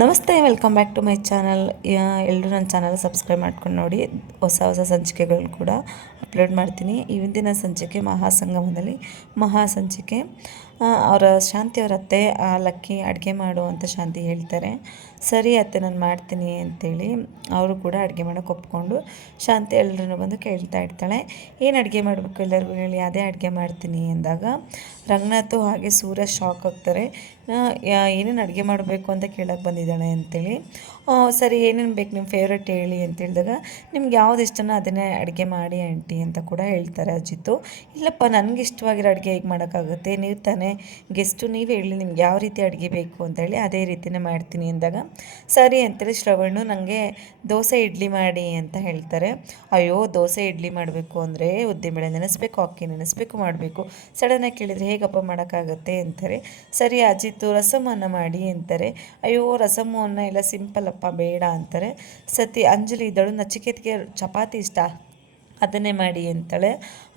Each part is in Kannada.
ನಮಸ್ತೆ, welcome back to my channel. ಎಲ್ಲರೂ ನನ್ನ ಚಾನಲ್ ಸಬ್ಸ್ಕ್ರೈಬ್ ಮಾಡ್ಕೊಂಡು ನೋಡಿ. ಹೊಸ ಹೊಸ ಸಂಚಿಕೆಗಳು ಕೂಡ ಅಪ್ಲೋಡ್ ಮಾಡ್ತೀನಿ. ಇವತ್ತಿನ ಸಂಚಿಕೆ ಮಹಾಸಂಗಮದಲ್ಲಿ ಮಹಾಸಂಚಿಕೆ. ಅವರ ಶಾಂತಿ ಅವರ ಅತ್ತೆ ಲಕ್ಕಿ ಅಡುಗೆ ಮಾಡು ಅಂತ ಶಾಂತಿ ಹೇಳ್ತಾರೆ. ಸರಿ ಅತ್ತೆ ನಾನು ಮಾಡ್ತೀನಿ ಅಂತೇಳಿ ಅವರು ಕೂಡ ಅಡುಗೆ ಮಾಡೋಕ್ಕೆ ಒಪ್ಕೊಂಡು ಶಾಂತಿ ಎಲ್ಲರೂ ಬಂದು ಕೇಳ್ತಾ ಇರ್ತಾಳೆ, ಏನು ಅಡುಗೆ ಮಾಡಬೇಕು ಎಲ್ಲರಿಗೂ ಹೇಳಿ, ಅದೇ ಅಡುಗೆ ಮಾಡ್ತೀನಿ ಅಂದಾಗ ರಂಗನಾಥು ಹಾಗೆ ಸೂರ್ಯ ಶಾಕ್ ಆಗ್ತಾರೆ. ಏನೇನು ಅಡುಗೆ ಮಾಡಬೇಕು ಅಂತ ಕೇಳೋಕ್ಕೆ ಬಂದಿದ್ದಾಳೆ ಅಂತೇಳಿ. ಸರಿ ಏನೇನು ಬೇಕು ನಿಮ್ಮ ಫೇವ್ರೆಟ್ ಹೇಳಿ ಅಂತ ಹೇಳಿದಾಗ, ನಿಮ್ಗೆ ಯಾವ್ದು ಇಷ್ಟನೋ ಅದನ್ನೇ ಅಡುಗೆ ಮಾಡಿ ಆಂಟಿ ಅಂತ ಕೂಡ ಹೇಳ್ತಾರೆ ಅಜಿತ್ತು. ಇಲ್ಲಪ್ಪ ನನಗೆ ಇಷ್ಟವಾಗಿರೋ ಅಡುಗೆ ಹೇಗೆ ಮಾಡೋಕ್ಕಾಗುತ್ತೆ, ನೀವು ತಾನೇ ಗೆಸ್ಟು, ನೀವೇ ಹೇಳಿ ನಿಮ್ಗೆ ಯಾವ ರೀತಿ ಅಡುಗೆ ಬೇಕು ಅಂತೇಳಿ ಅದೇ ರೀತಿಯೇ ಮಾಡ್ತೀನಿ ಅಂದಾಗ ಸರಿ ಅಂತೇಳಿ ಶ್ರವಣು ನನಗೆ ದೋಸೆ ಇಡ್ಲಿ ಮಾಡಿ ಅಂತ ಹೇಳ್ತಾರೆ. ಅಯ್ಯೋ ದೋಸೆ ಇಡ್ಲಿ ಮಾಡಬೇಕು ಅಂದರೆ ಉದ್ದಿನಬೇಳೆ ನೆನೆಸ್ಬೇಕು, ಅಕ್ಕಿ ನೆನೆಸ್ಬೇಕು, ಮಾಡಬೇಕು, ಸಡನ್ನಾಗಿ ಕೇಳಿದರೆ ಹೇಗಪ್ಪ ಮಾಡೋಕ್ಕಾಗತ್ತೆ ಅಂತಾರೆ. ಸರಿ ಅಜಿತ್ತು ರಸಮನ್ನು ಮಾಡಿ ಅಂತಾರೆ. ಅಯ್ಯೋ ರಸಮು ಅನ್ನ ಎಲ್ಲ ಸಿಂಪಲ್ ಅಪ್ಪ ಬೇಡ ಅಂತಾರೆ. ಸತಿ ಅಂಜಲಿ ಇದ್ದಳು, ನಚಿಕೇತಿಗೆ ಚಪಾತಿ ಇಷ್ಟ ಅದನ್ನೇ ಮಾಡಿ ಅಂತಾಳೆ.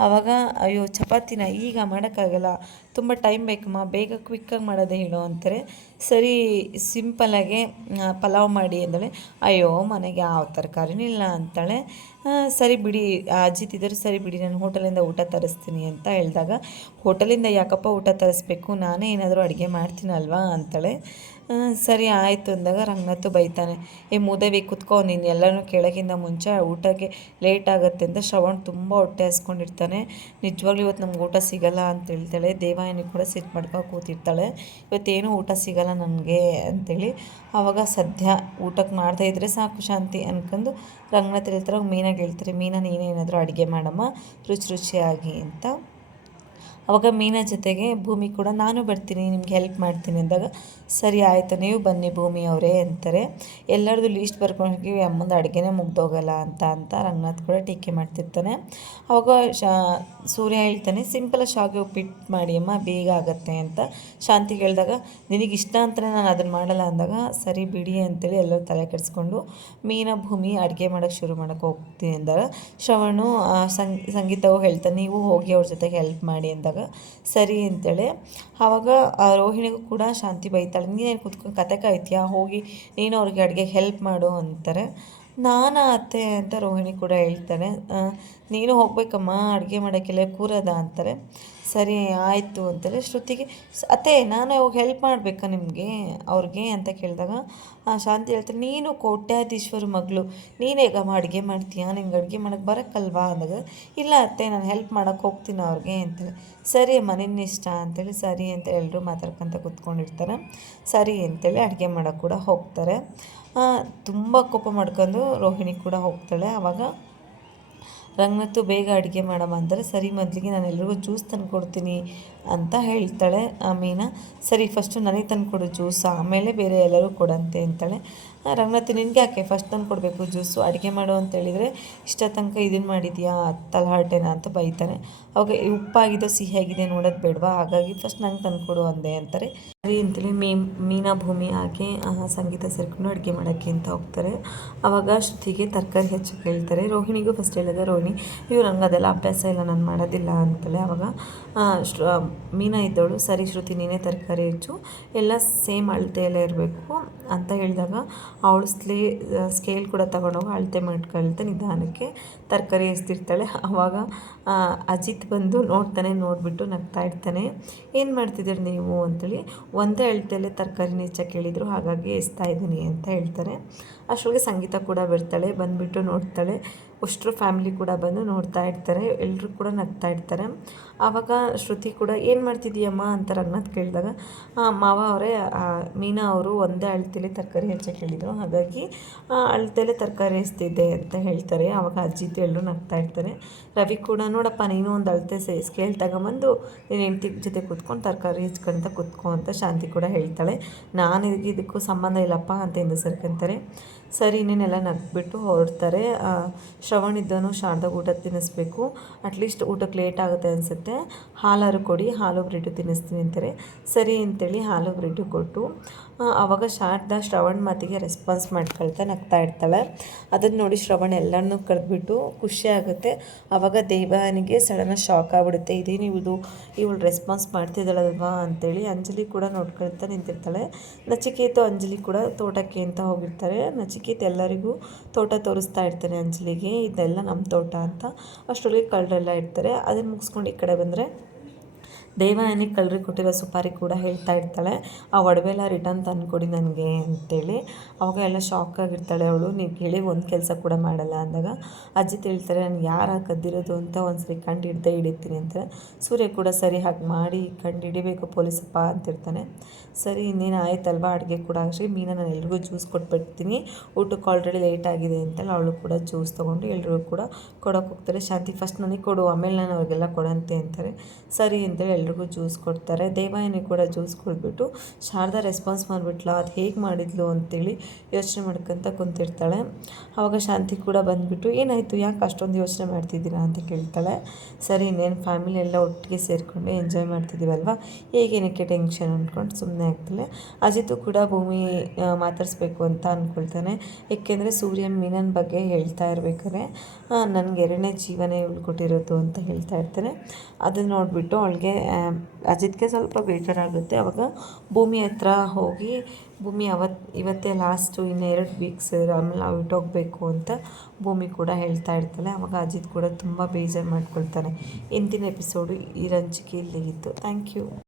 ಆವಾಗ ಅಯ್ಯೋ ಚಪಾತಿನ ಈಗ ಮಾಡೋಕ್ಕಾಗಲ್ಲ, ತುಂಬ ಟೈಮ್ ಬೇಕಮ್ಮ, ಬೇಗ ಕ್ವಿಕ್ಕಾಗಿ ಮಾಡೋದೇ ಹೇಳು ಅಂತಾರೆ. ಸರಿ ಸಿಂಪಲ್ಲಾಗೆ ಪಲಾವ್ ಮಾಡಿ ಅಂದಳೆ. ಅಯ್ಯೋ ಮನೆಗೆ ಯಾವ ತರಕಾರಿನೂ ಇಲ್ಲ ಅಂತಾಳೆ. ಸರಿ ಬಿಡಿ ಅಜಿತ್ ಇದ್ದರು, ಸರಿ ಬಿಡಿ ನಾನು ಹೋಟೆಲಿಂದ ಊಟ ತರಿಸ್ತೀನಿ ಅಂತ ಹೇಳಿದಾಗ, ಹೋಟೆಲಿಂದ ಯಾಕಪ್ಪ ಊಟ ತರಿಸ್ಬೇಕು, ನಾನೇ ಏನಾದರೂ ಅಡುಗೆ ಮಾಡ್ತೀನಲ್ವಾ ಅಂತಾಳೆ. ಸರಿ ಆಯಿತು ಅಂದಾಗ ರಂಗನಾಥ್ ಬೈತಾನೆ, ಮೂದೇವಿ ಕುತ್ಕೊ, ನೀನು ಎಲ್ಲನೂ ಕೇಳೋಕ್ಕಿಂತ ಮುಂಚೆ ಊಟಕ್ಕೆ ಲೇಟ್ ಆಗುತ್ತೆ ಅಂತ. ಶ್ರವಣ್ ತುಂಬ ಹೊಟ್ಟೆ ಹಸ್ಕೊಂಡಿರ್ತಾನೆ. ನಿಜವಾಗ್ಲೂ ಇವತ್ತು ನಮ್ಗೆ ಊಟ ಸಿಗಲ್ಲ ಅಂತ ಹೇಳ್ತಾಳೆ. ದೇವಾಯನಿ ಕೂಡ ಸಿಟ್ಟು ಮಾಡ್ಕೊಂಡು ಕೂತಿರ್ತಾಳೆ, ಇವತ್ತೇನು ಊಟ ಸಿಗಲ್ಲ ನನಗೆ ಅಂತೇಳಿ. ಆವಾಗ ಸದ್ಯ ಊಟಕ್ಕೆ ಮಾಡದೇ ಇದ್ದರೆ ಸಾಕು ಶಾಂತಿ ಅನ್ಕೊಂಡು ರಂಗನಾಥ್ ಹೇಳ್ತಾರೆ, ಮೀನಾಗಿ ಹೇಳ್ತಾರೆ, ಮೀನಾ ನೀನೇನಾದರೂ ಅಡುಗೆ ಮಾಡಮ್ಮ ರುಚಿಯಾಗಿ ಅಂತ. ಅವಾಗ ಮೀನಾ ಜೊತೆಗೆ ಭೂಮಿ ಕೂಡ ನಾನು ಬರ್ತೀನಿ ನಿಮ್ಗೆ ಹೆಲ್ಪ್ ಮಾಡ್ತೀನಿ ಅಂದಾಗ, ಸರಿ ಆಯಿತು ನೀವು ಬನ್ನಿ ಭೂಮಿ ಅವರೇ ಅಂತಾರೆ. ಎಲ್ಲರದು ಲೀಸ್ಟ್ ಬರ್ಕೊಂಡು ಅಮ್ಮಂದು ಅಡುಗೆನೇ ಮುಗ್ದೋಗಲ್ಲ ಅಂತ ರಂಗನಾಥ್ ಕೂಡ ಟೀಕೆ ಮಾಡ್ತಿರ್ತಾನೆ. ಅವಾಗ ಸೂರ್ಯ ಹೇಳ್ತಾನೆ, ಸಿಂಪಲ್ ಶಾವಿಗೆ ಉಪ್ಪಿಟ್ಟು ಮಾಡಿ ಅಮ್ಮ ಬೇಗ ಆಗುತ್ತೆ ಅಂತ. ಶಾಂತಿ ಹೇಳಿದಾಗ, ನಿನಗೆ ಇಷ್ಟ ಅಂತಲೇ ನಾನು ಅದನ್ನು ಮಾಡಲ್ಲ ಅಂದಾಗ, ಸರಿ ಬಿಡಿ ಅಂತೇಳಿ ಎಲ್ಲರೂ ತಲೆ ಕೆಡಿಸ್ಕೊಂಡು ಮೀನಾ ಭೂಮಿ ಅಡುಗೆ ಮಾಡೋಕ್ಕೆ ಶುರು ಮಾಡೋಕ್ಕೆ ಹೋಗ್ತೀನಿ ಅಂದಾಗ, ಶ್ರವಣು ಸಂಗೀತವು ಹೇಳ್ತಾನೆ, ನೀವು ಹೋಗಿ ಅವ್ರ ಜೊತೆಗೆ ಹೆಲ್ಪ್ ಮಾಡಿ ಅಂದಾಗ ಸರಿ ಅಂತೇಳಿ. ಆವಾಗ ರೋಹಿಣಿಗೂ ಕೂಡ ಶಾಂತಿ ಬೈತಾಳೆ, ನೀನೇನು ಕೂತ್ಕೊಂಡು ಕತೆ ಕಾಯ್ತೀಯಾ, ಹೋಗಿ ನೀನು ಅವ್ರಿಗೆ ಅಡುಗೆ ಹೆಲ್ಪ್ ಮಾಡು ಅಂತಾರೆ. ನಾನು ಅತ್ತೆ ಅಂತ ರೋಹಿಣಿ ಕೂಡ ಹೇಳ್ತಾನೆ, ನೀನು ಹೋಗ್ಬೇಕಮ್ಮ ಅಡುಗೆ ಮಾಡೋಕ್ಕೆಲ್ಲ ಕೂರದ ಅಂತಾರೆ. ಸರಿ ಆಯಿತು ಅಂತಾರೆ. ಶ್ರುತಿಗೆ, ಅತ್ತೆ ನಾನು ಹೋಗಿ ಹೆಲ್ಪ್ ಮಾಡಬೇಕಾ ನಿಮಗೆ ಅವ್ರಿಗೆ ಅಂತ ಕೇಳಿದಾಗ ಶಾಂತಿ ಹೇಳ್ತಾರೆ, ನೀನು ಕೋಟ್ಯಾಧೀಶ್ವರ ಮಗಳು, ನೀನು ಹೇಗಮ್ಮ ಅಡುಗೆ ಮಾಡ್ತೀಯಾ, ನಿಂಗೆ ಅಡುಗೆ ಮಾಡೋಕ್ಕೆ ಬರೋಕ್ಕಲ್ವಾ ಅಂದಾಗ, ಇಲ್ಲ ಅತ್ತೆ ನಾನು ಹೆಲ್ಪ್ ಮಾಡೋಕ್ಕೆ ಹೋಗ್ತೀನಿ ಅವ್ರಿಗೆ ಅಂತೇಳಿ. ಸರಿ ಅಮ್ಮ ನಿನ್ನ ಇಷ್ಟ ಅಂತೇಳಿ ಸರಿ ಅಂತ ಎಲ್ಲರೂ ಮಾತಾಡ್ಕೊತ ಕೂತ್ಕೊಂಡಿರ್ತಾರೆ. ಸರಿ ಅಂತೇಳಿ ಅಡುಗೆ ಮಾಡೋಕ್ಕೆ ಕೂಡ ಹೋಗ್ತಾರೆ. ತುಂಬ ಕೋಪ ಮಾಡ್ಕೊಂಡು ರೋಹಿಣಿ ಕೂಡ ಹೋಗ್ತಾಳೆ. ಆವಾಗ ರಂಗನಾಥ್ ಬೇಗ ಅಡುಗೆ ಮಾಡಮ್ಮ ಅಂತಾರೆ. ಸರಿ ಮೊದಲಿಗೆ ನಾನು ಎಲ್ರಿಗೂ ಜ್ಯೂಸ್ ತಂದು ಕೊಡ್ತೀನಿ ಅಂತ ಹೇಳ್ತಾಳೆ ಮೀನಾ. ಸರಿ ಫಸ್ಟು ನನಗೆ ತಂದು ಕೊಡು ಜ್ಯೂಸ್, ಆಮೇಲೆ ಬೇರೆ ಎಲ್ಲರೂ ಕೊಡಂತೆ ಅಂತಾಳೆ. ರಂಗನಾಥ್ ನಿನಗೆ ಯಾಕೆ ಫಸ್ಟ್ ತಂದು ಕೊಡಬೇಕು ಜ್ಯೂಸು, ಅಡುಗೆ ಮಾಡು ಅಂತೇಳಿದರೆ ಇಷ್ಟ ತನಕ ಇದನ್ನು ಮಾಡಿದೆಯಾ ತಲಹರಟೆನಾ ಅಂತ ಬೈತಾನೆ. ಅವಾಗ ಉಪ್ಪಾಗಿದೋ ಸಿಹಿಯಾಗಿದೆ ನೋಡೋದು ಬೇಡವಾ, ಹಾಗಾಗಿ ಫಸ್ಟ್ ನಂಗೆ ತಂದು ಕೊಡು ಅಂದೆ ಅಂತಾರೆ. ಸರಿ ಅಂತೇಳಿ ಮೀನಾ ಭೂಮಿ ಹಾಕಿ ಸಂಗೀತ ಸೇರ್ಕೊಂಡು ಅಡುಗೆ ಮಾಡೋಕ್ಕೆ ಅಂತ ಹೋಗ್ತಾರೆ. ಆವಾಗ ಶ್ರುತಿಗೆ ತರಕಾರಿ ಹೆಚ್ಚಕ್ಕೆ ಹೇಳ್ತಾರೆ. ರೋಹಿಣಿಗೂ ಫಸ್ಟ್ ಹೇಳಿದೆ, ರೋಹಿಣಿ ಇವ್ರು ನಂಗೆ ಅದೆಲ್ಲ ಅಭ್ಯಾಸ ಇಲ್ಲ, ನಾನು ಮಾಡೋದಿಲ್ಲ ಅಂತೇಳಿ. ಆವಾಗ ಮೀನಾ ಇದ್ದವಳು, ಸರಿ ಶ್ರುತಿ ನೀನೇ ತರಕಾರಿ ಹೆಚ್ಚು, ಎಲ್ಲ ಸೇಮ್ ಅಳತೆಯಲ್ಲೇ ಇರಬೇಕು ಅಂತ ಹೇಳಿದಾಗ ಅವಳು ಸ್ಕೇಲ್ ಕೂಡ ತಗೊಂಡೋಗಿ ಅಳತೆ ಮಾಡ್ಕೊಳ್ತಾ ನಿಧಾನಕ್ಕೆ ತರಕಾರಿ ಎಸ್ತಿರ್ತಾಳೆ. ಆವಾಗ ಅಜಿತ್ ಬಂದು ನೋಡ್ತಾನೆ, ನೋಡಿಬಿಟ್ಟು ನಗ್ತಾ ಇರ್ತಾನೆ, ಏನು ಮಾಡ್ತಿದ್ದೀರಿ ನೀವು ಅಂತೇಳಿ. ಒಂದೇ ಅಳತೆಯಲ್ಲೇ ತರಕಾರಿನ ಹೆಚ್ಚಕ್ಕೆ ಹೇಳಿದರು, ಹಾಗಾಗಿ ಎಸ್ತಾ ಇದ್ದೀನಿ ಅಂತ ಹೇಳ್ತಾರೆ. ಅಷ್ಟರೊಳಗೆ ಸಂಗೀತ ಕೂಡ ಬರ್ತಾಳೆ, ಬಂದುಬಿಟ್ಟು ನೋಡ್ತಾಳೆ. ಅಷ್ಟರು ಫ್ಯಾಮಿಲಿ ಕೂಡ ಬಂದು ನೋಡ್ತಾ ಇರ್ತಾರೆ, ಎಲ್ಲರೂ ಕೂಡ ನಗ್ತಾ ಇರ್ತಾರೆ. ಆವಾಗ ಶ್ರುತಿ ಕೂಡ ಏನು ಮಾಡ್ತಿದ್ದೀಯಮ್ಮ ಅಂತ ರಂಗನಾಥ್ ಕೇಳಿದಾಗ, ಮಾವ ಅವರೇ ಮೀನಾ ಅವರು ಒಂದೇ ಅಳತೆಯಲ್ಲಿ ತರಕಾರಿ ಹೆಚ್ಚಕ್ಕೆ ಹೇಳಿದರು, ಹಾಗಾಗಿ ಅಳತೆಯಲ್ಲೇ ತರಕಾರಿ ಎಸ್ತಿದ್ದೆ ಅಂತ ಹೇಳ್ತಾರೆ. ಆವಾಗ ಅಜಿತ್ ಎಲ್ಲರೂ ನಗ್ತಾ ಇರ್ತಾರೆ. ರವಿ ಕೂಡ, ನೋಡಪ್ಪ ನೀನು ಒಂದು ಅಳತೆ ಸ್ಕೇಲ್ ತಗೊಂಬಂದು ನೀನು ಹೆಂಡತಿ ಜೊತೆ ಕೂತ್ಕೊಂಡು ತರಕಾರಿ ಹೆಚ್ಕೊಂತ ಕೂತ್ಕೊ ಅಂತ ಶಾಂತಿ ಕೂಡ ಹೇಳ್ತಾಳೆ. ನಾನು ಇದಕ್ಕೂ ಸಂಬಂಧ ಇಲ್ಲಪ್ಪ ಅಂತ ಎಂದು ಸರ್ಕಂತಾರೆ. ಸರಿ ಇನ್ನೇನೆಲ್ಲ ನಗ್ಬಿಟ್ಟು ಹೊರಡ್ತಾರೆ. ಶ್ರವಣ್ ಇದ್ದವನು ಶಾರದಾಗ ಊಟ ತಿನ್ನಿಸ್ಬೇಕು, ಅಟ್ಲೀಸ್ಟ್ ಊಟಕ್ಕೆ ಲೇಟ್ ಆಗುತ್ತೆ ಅನಿಸುತ್ತೆ, ಹಾಲಾರು ಕೊಡಿ, ಹಾಲು ಬ್ರೆಡ್ಡು ತಿನ್ನಿಸ್ತೀನಿ ಅಂತಾರೆ. ಸರಿ ಅಂತೇಳಿ ಹಾಲು ಬ್ರೆಡ್ಡು ಕೊಟ್ಟು ಆವಾಗ ಶಾರದಾ ಶ್ರವಣ್ ಮಾತಿಗೆ ರೆಸ್ಪಾನ್ಸ್ ಮಾಡ್ಕೊಳ್ತಾ ನಗ್ತಾ ಇರ್ತಾಳೆ. ಅದನ್ನು ನೋಡಿ ಶ್ರವಣ್ ಎಲ್ಲನೂ ಕರೆದ್ಬಿಟ್ಟು ಖುಷಿ ಆಗುತ್ತೆ. ಆವಾಗ ದೇವಾನಿಗೆ ಸಡನ್ ಶಾಕ್ ಆಗಿಬಿಡುತ್ತೆ, ಇದೇನು ಇವಳು ರೆಸ್ಪಾನ್ಸ್ ಮಾಡ್ತಿದ್ದಾಳಲ್ವಾ ಅಂತೇಳಿ. ಅಂಜಲಿ ಕೂಡ ನೋಡ್ಕೊಳ್ತಾ ನಿಂತಿರ್ತಾಳೆ. ನಚಿಕೇತು ಅಂಜಲಿ ಕೂಡ ತೋಟಕ್ಕೆ ಅಂತ ಹೋಗಿರ್ತಾರೆ. ನಚಿಕೇತ್ ಎಲ್ಲರಿಗೂ ತೋಟ ತೋರಿಸ್ತಾ ಇರ್ತಾನೆ ಅಂಜಲಿಗೆ, ಇದೆಲ್ಲ ನಮ್ಮ ತೋಟ ಅಂತ. ಅಷ್ಟರಲ್ಲಿ ಕಳ್ಳರೆಲ್ಲ ಇರ್ತಾರೆ. ಅದನ್ನು ಮುಗಿಸ್ಕೊಂಡು ಈ ಕಡೆ ಬಂದರೆ ದೇವಯಾನಿ ಕಳ್ಳರಿಗೆ ಕೊಟ್ಟಿರೋ ಸುಪಾರಿ ಕೂಡ ಹೇಳ್ತಾ ಇರ್ತಾಳೆ, ಆ ಒಡವೆಲ್ಲ ರಿಟರ್ನ್ ತಂದುಕೊಡಿ ನನಗೆ ಅಂತೇಳಿ. ಅವಾಗ ಎಲ್ಲ ಶಾಕ್ ಆಗಿರ್ತಾಳೆ ಅವಳು, ನೀವು ಕೇಳಿ ಒಂದು ಕೆಲಸ ಕೂಡ ಮಾಡಲ್ಲ ಅಂದಾಗ ಅಜಿತ್ ಹೇಳ್ತಾರೆ, ನಾನು ಯಾರು ಕದ್ದಿರೋದು ಅಂತ ಒಂದ್ಸರಿ ಕಂಡು ಹಿಡಿತೀನಿ ಅಂತಾರೆ. ಸೂರ್ಯ ಕೂಡ ಸರಿ ಹಾಗೆ ಮಾಡಿ ಕಂಡು ಹಿಡಿಬೇಕು ಪೊಲೀಸಪ್ಪ ಅಂತಿರ್ತಾನೆ. ಸರಿ ಇನ್ನೇನು ಆಯ್ತಲ್ವಾ, ಅಡುಗೆ ಕೂಡ ಅಷ್ಟೇ, ಮೀನಾ ನಾನು ಎಲ್ರಿಗೂ ಜ್ಯೂಸ್ ಕೊಟ್ಬಿಡ್ತೀನಿ, ಊಟಕ್ಕೆ ಆಲ್ರೆಡಿ ಲೇಟ್ ಆಗಿದೆ ಅಂತೇಳಿ ಅವಳು ಕೂಡ ಜ್ಯೂಸ್ ತೊಗೊಂಡು ಎಲ್ರಿಗೂ ಕೂಡ ಕೊಡೋಕೆ ಹೋಗ್ತಾರೆ. ಶಾಂತಿ ಫಸ್ಟ್ ನನಗೆ ಕೊಡು, ಆಮೇಲೆ ನಾನು ಅವ್ರಿಗೆಲ್ಲ ಕೊಡಂತೆ ಅಂತಾರೆ. ಸರಿ ಅಂತೇಳಿ ಎಲ್ರಿಗೂ ಜ್ಯೂಸ್ ಕೊಡ್ತಾರೆ. ದೇವಾಯನಿ ಕೂಡ ಜ್ಯೂಸ್ ಕೊಟ್ಬಿಟ್ಟು ಶಾರದಾ ರೆಸ್ಪಾನ್ಸ್ ಮಾಡಿಬಿಟ್ಲ, ಅದು ಹೇಗೆ ಮಾಡಿದ್ಲು ಅಂತೇಳಿ ಯೋಚನೆ ಮಾಡ್ಕೊತ ಕುಂತಿರ್ತಾಳೆ. ಆವಾಗ ಶಾಂತಿ ಕೂಡ ಬಂದುಬಿಟ್ಟು ಏನಾಯಿತು, ಯಾಕೆ ಅಷ್ಟೊಂದು ಯೋಚನೆ ಮಾಡ್ತಿದ್ದೀರಾ ಅಂತ ಕೇಳ್ತಾಳೆ. ಸರಿ ಇನ್ನೇನು ಫ್ಯಾಮಿಲಿ ಎಲ್ಲ ಒಟ್ಟಿಗೆ ಸೇರಿಕೊಂಡು ಎಂಜಾಯ್ ಮಾಡ್ತಿದ್ದೀವಲ್ವ, ಹೇಗೇನಕ್ಕೆ ಟೆನ್ಷನ್ ಅಂದ್ಕೊಂಡು ಸುಮ್ಮನೆ ಆಗ್ತಾಳೆ. ಅಜಿತು ಕೂಡ ಭೂಮಿ ಮಾತಾಡಿಸ್ಬೇಕು ಅಂತ ಅಂದ್ಕೊಳ್ತಾನೆ. ಏಕೆಂದರೆ ಸೂರ್ಯ ಮೀನನ ಬಗ್ಗೆ ಹೇಳ್ತಾ ಇರ್ಬೇಕಾದ್ರೆ ನನಗೆ ಎರಡನೇ ಜೀವನ ಇವಳು ಕೊಟ್ಟಿರೋದು ಅಂತ ಹೇಳ್ತಾ ಇರ್ತಾನೆ. ಅದನ್ನು ನೋಡಿಬಿಟ್ಟು ಅವಳಿಗೆ ಅಜಿತ್ಗೆ ಸ್ವಲ್ಪ ಬೇಜಾರಾಗುತ್ತೆ. ಆವಾಗ ಭೂಮಿ ಹತ್ರ ಹೋಗಿ, ಭೂಮಿ ಇವತ್ತೇ ಲಾಸ್ಟು, ಇನ್ನು 2 ವೀಕ್ಸ್ ಆಮೇಲೆ ನಾವು ಇಟ್ಟೋಗಬೇಕು ಅಂತ ಭೂಮಿ ಕೂಡ ಹೇಳ್ತಾ ಇರ್ತಾಳೆ. ಆವಾಗ ಅಜಿತ್ ಕೂಡ ತುಂಬ ಬೇಜಾರು ಮಾಡ್ಕೊಳ್ತಾನೆ. ಇಂದಿನ ಎಪಿಸೋಡು ಈ ರಂಜಿಕೆ ಇಲ್ಲಿಗಿತ್ತು. Thank you.